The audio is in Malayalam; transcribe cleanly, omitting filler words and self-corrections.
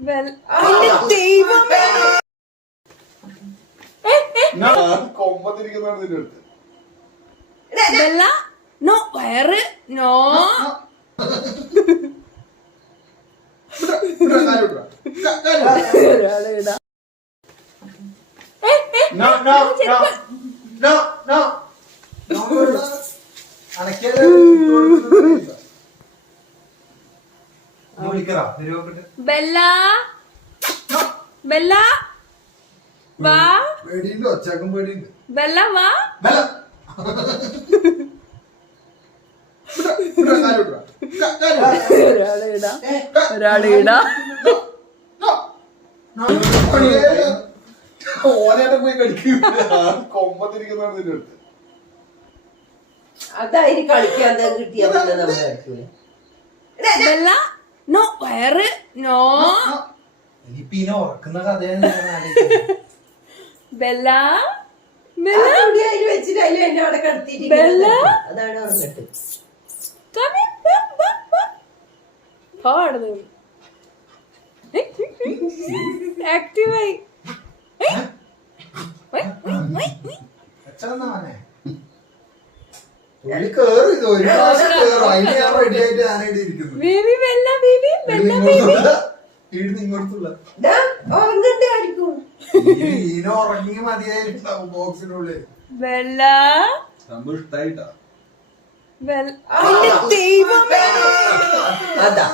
ദൈവമേ ബെല്ല നോ വയറ് നോ ബെല്ല ബെല്ല വാ ബെല്ല വാ ഒരാളിടാ ഓനായിട്ട് പോയി കളിക്കും കൊമ്പത്തിരിക്കുന്ന അതായി കളിക്കാൻ കിട്ടിയ ബെല്ല നോ വയറ് നോ പിന്നെ ഉറക്കുന്ന കഥയാണ് ബെല്ല വെച്ചിട്ട് അതിൽ എന്നെ അവിടെ കിടത്തിട്ട് അതാണ് പറഞ്ഞിട്ട് ആക്റ്റീവായി ഉറങ്ങി മതിയായിട്ടുണ്ടാവും ബോക്സിനുള്ളിൽ ബെല്ല സന്തോഷായിട്ടാ ദൈവമേ അതാ